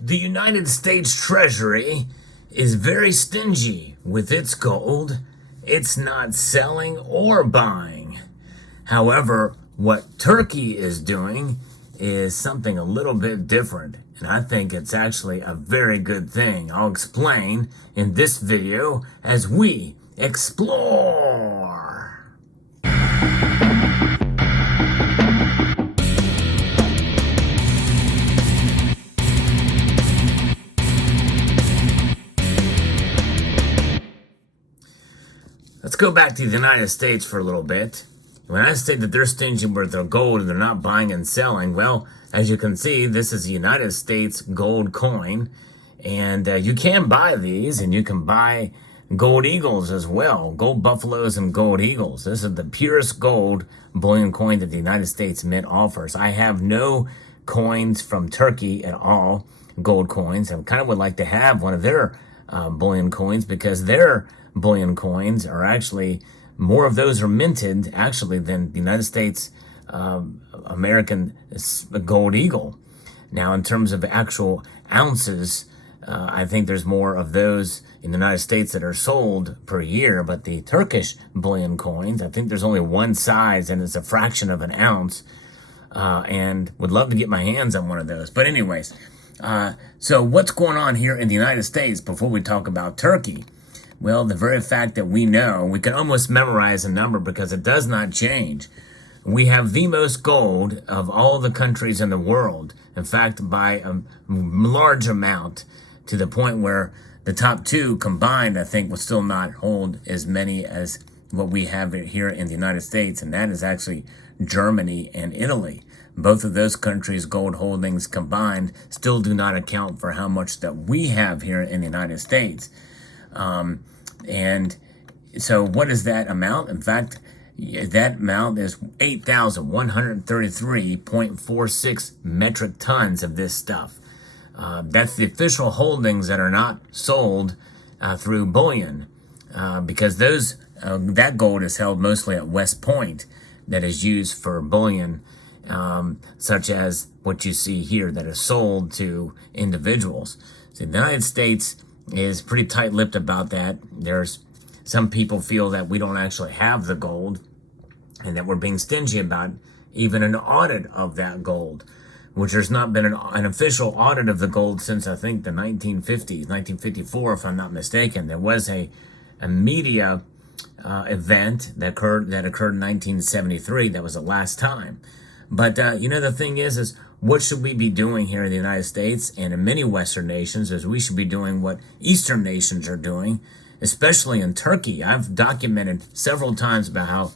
The United States Treasury is very stingy with its gold. It's not selling or buying. However, what Turkey is doing is something a little bit different, and I think it's actually a very good thing. I'll explain in this video as we explore. Let's go back to the United States for a little bit. When I say that they're stingy with their gold and they're not buying and selling, well, as you can see, this is a United States gold coin. And you can buy these, and you can buy gold eagles as well, gold buffaloes and gold eagles. This is the purest gold bullion coin that the United States Mint offers. I have no coins from Turkey at all, gold coins. I kind of would like to have one of their bullion coins, because their bullion coins are actually, more of those are minted actually than the United States American gold eagle. Now, in terms of actual ounces, I think there's more of those in the United States that are sold per year, but the Turkish bullion coins, I think there's only one size and it's a fraction of an ounce, and would love to get my hands on one of those. But anyways, so what's going on here in the United States before we talk about Turkey? Well, the very fact that we know, we can almost memorize a number because it does not change. We have the most gold of all the countries in the world. In fact, by a large amount, to the point where the top two combined, I think, will still not hold as many as what we have here in the United States, and that is actually Germany and Italy. Both of those countries' gold holdings combined still do not account for how much that we have here in the United States. And so what is that amount? In fact, that amount is 8,133.46 metric tons of this stuff. That's the official holdings that are not sold through bullion, because that gold is held mostly at West Point, that is used for bullion, such as what you see here that is sold to individuals. So the United States is pretty tight-lipped about that. There's some people feel that we don't actually have the gold and that we're being stingy about even an audit of that gold, which there's not been an official audit of the gold since, I think, the 1950s, 1954, if I'm not mistaken. There was a media event that occurred in 1973. That was the last time. But, the thing is what should we be doing here in the United States and in many Western nations is we should be doing what Eastern nations are doing, especially in Turkey. I've documented several times about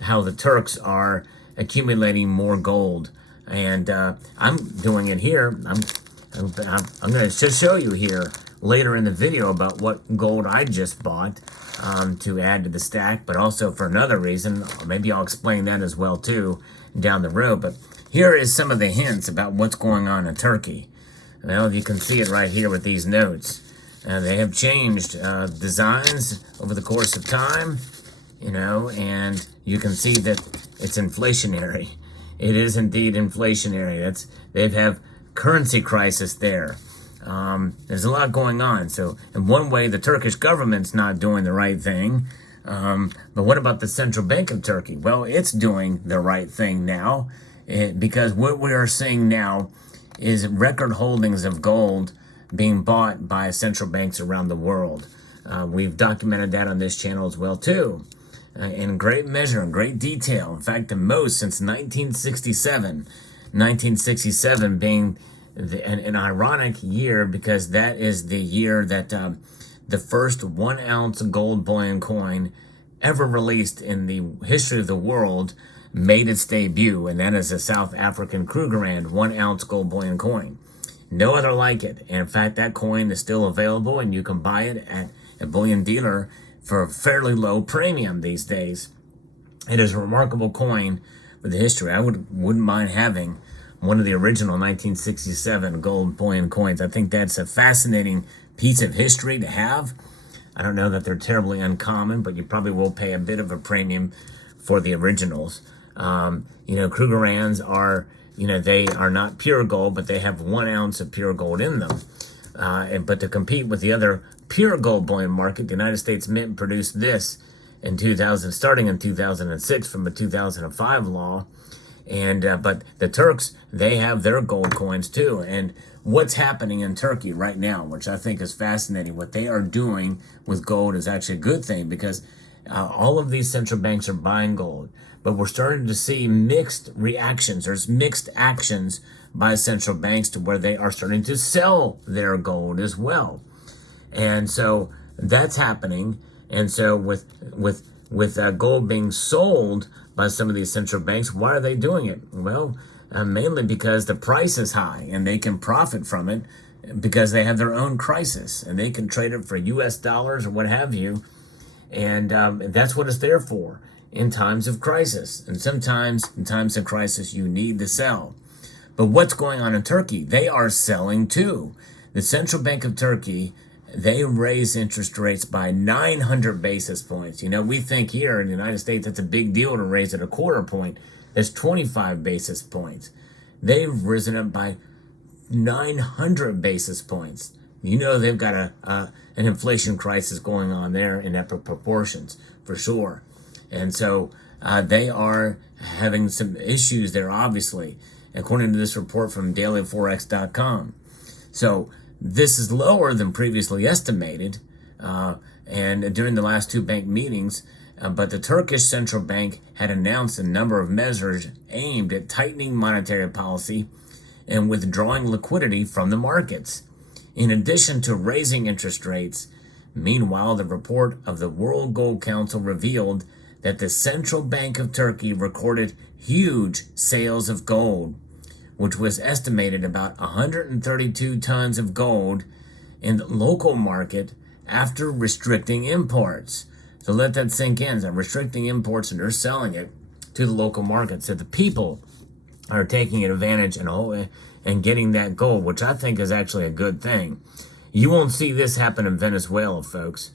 how the Turks are accumulating more gold. And I'm doing it here. I'm going to show you here later in the video about what gold I just bought to add to the stack, but also for another reason. Maybe I'll explain that as well too down the road. But here is some of the hints about what's going on in Turkey. Well, you can see it right here with these notes. They have changed designs over the course of time, and you can see that it's inflationary. It is indeed inflationary. They have currency crisis there. There's a lot going on. So in one way, the Turkish government's not doing the right thing. But what about the Central Bank of Turkey? Well, it's doing the right thing now, because what we are seeing now is record holdings of gold being bought by central banks around the world. We've documented that on this channel as well too, in great measure, in great detail. In fact, the most since 1967. 1967 being an ironic year, because that is the year that the first 1 ounce gold bullion coin ever released in the history of the world made its debut, and that is a South African Krugerrand 1 ounce gold bullion coin. No other like it. And in fact, that coin is still available, and you can buy it at a bullion dealer for a fairly low premium these days. It is a remarkable coin for the history. I wouldn't mind having one of the original 1967 gold bullion coins. I think that's a fascinating piece of history to have. I don't know that they're terribly uncommon, but you probably will pay a bit of a premium for the originals. Krugerrands are they are not pure gold, but they have 1 ounce of pure gold in them. But to compete with the other pure gold bullion market, the United States Mint produced this in starting in 2006 from a 2005 law. But the Turks, they have their gold coins too. And what's happening in Turkey right now, which I think is fascinating, what they are doing with gold is actually a good thing, because all of these central banks are buying gold. But we're starting to see mixed reactions. There's mixed actions by central banks to where they are starting to sell their gold as well. And so that's happening. And so with gold being sold by some of these central banks, why are they doing it? Well, mainly because the price is high and they can profit from it because they have their own crisis and they can trade it for US dollars or what have you. And that's what it's there for in times of crisis. And sometimes in times of crisis, you need to sell. But what's going on in Turkey? They are selling too. The Central Bank of Turkey, they raise interest rates by 900 basis points. We think here in the United States, that's a big deal to raise it a quarter point. That's 25 basis points. They've risen up by 900 basis points. They've got an inflation crisis going on there in epic proportions, for sure. And so they are having some issues there, obviously, according to this report from dailyforex.com. So this is lower than previously estimated, and during the last 2 bank meetings, but the Turkish Central Bank had announced a number of measures aimed at tightening monetary policy and withdrawing liquidity from the markets. In addition to raising interest rates, meanwhile, the report of the World Gold Council revealed that the Central Bank of Turkey recorded huge sales of gold, which was estimated about 132 tons of gold in the local market after restricting imports. So let that sink in. They're restricting imports and they're selling it to the local market. So the people are taking advantage and getting that gold, which I think is actually a good thing. You won't see this happen in Venezuela, folks.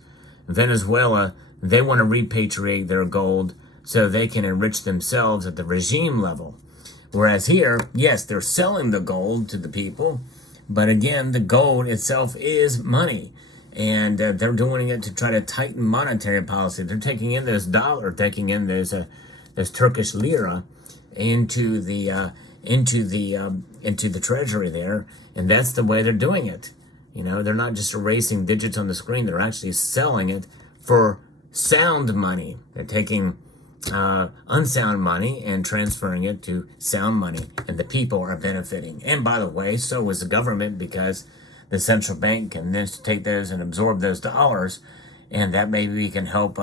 Venezuela, they want to repatriate their gold so they can enrich themselves at the regime level. Whereas here, yes, they're selling the gold to the people, but again, the gold itself is money. And they're doing it to try to tighten monetary policy. They're taking in this dollar, taking in this Turkish lira into the treasury there, and that's the way they're doing it. They're not just erasing digits on the screen; they're actually selling it for sound money. They're taking unsound money and transferring it to sound money, and the people are benefiting. And by the way, so is the government, because the central bank can then take those and absorb those dollars, and that maybe can help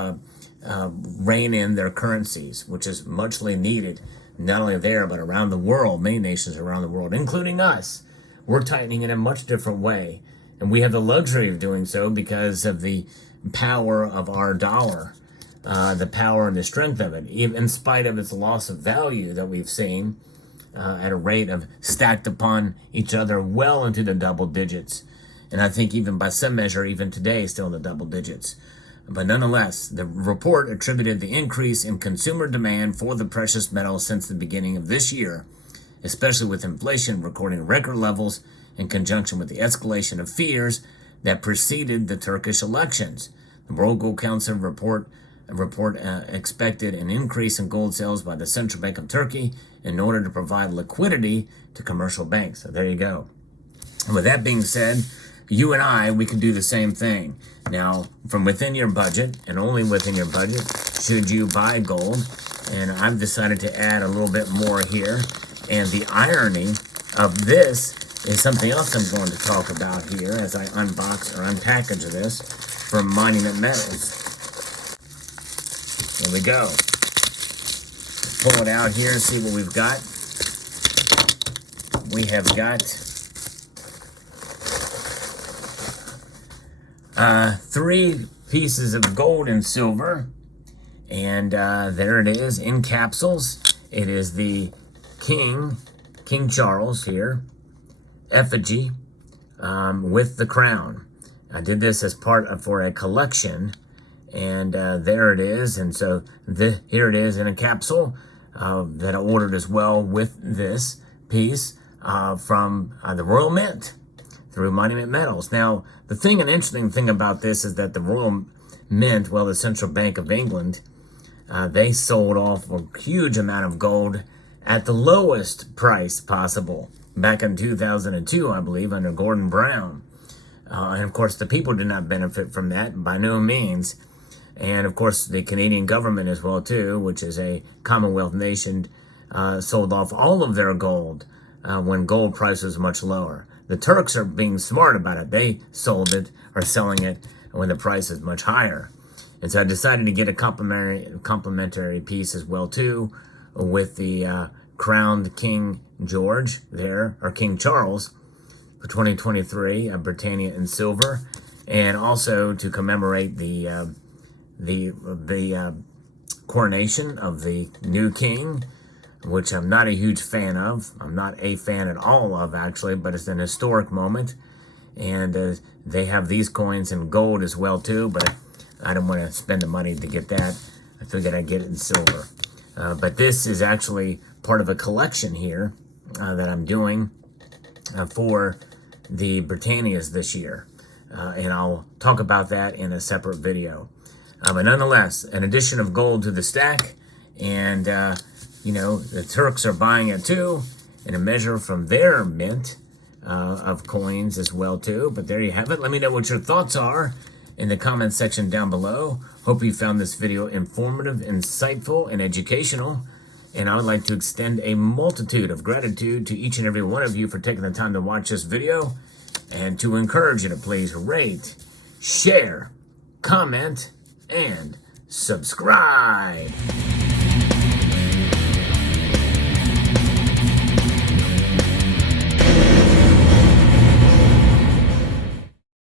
rein in their currencies, which is muchly needed, not only there, but around the world. Many nations around the world, including us, we're tightening in a much different way. And we have the luxury of doing so because of the power of our dollar, the power and the strength of it, even in spite of its loss of value that we've seen at a rate of stacked upon each other well into the double digits. And I think even by some measure, even today, still in the double digits. But nonetheless, the report attributed the increase in consumer demand for the precious metal since the beginning of this year, especially with inflation recording record levels in conjunction with the escalation of fears that preceded the Turkish elections. The World Gold Council report expected an increase in gold sales by the Central Bank of Turkey in order to provide liquidity to commercial banks. So there you go. And with that being said, you and I, we can do the same thing. Now, from within your budget, and only within your budget, should you buy gold. And I've decided to add a little bit more here. And the irony of this is something else I'm going to talk about here as I unbox or unpackage this from Monument Metals. Here we go. Pull it out here and see what we've got. We have got 3 pieces of gold and silver, and there it is in capsules. It is the King Charles here effigy with the crown. I did this as for a collection, and there it is. And so here it is in a capsule that I ordered as well with this piece from the Royal Mint through Monument Metals. Now, an interesting thing about this is that the Royal Mint, well, the Central Bank of England, they sold off a huge amount of gold at the lowest price possible back in 2002, I believe, under Gordon Brown. And of course, the people did not benefit from that by no means. And of course, the Canadian government as well, too, which is a Commonwealth nation, sold off all of their gold when gold price was much lower. The Turks are being smart about it. They sold it or selling it when the price is much higher. And so I decided to get a complimentary piece as well, too, with the crowned King George there, or King Charles, for 2023, Britannia in silver, and also to commemorate the coronation of the new king, which I'm not a huge fan of. I'm not a fan at all of, actually, but it's an historic moment. And they have these coins in gold as well, too, but I don't want to spend the money to get that. I figured I'd get it in silver. But this is actually part of a collection here that I'm doing for the Britannias this year. And I'll talk about that in a separate video. But nonetheless, an addition of gold to the stack. And, the Turks are buying it too, in a measure from their mint of coins as well too. But there you have it. Let me know what your thoughts are in the comment section down below. Hope you found this video informative, insightful, and educational. And I would like to extend a multitude of gratitude to each and every one of you for taking the time to watch this video, and to encourage you to please rate, share, comment, and subscribe.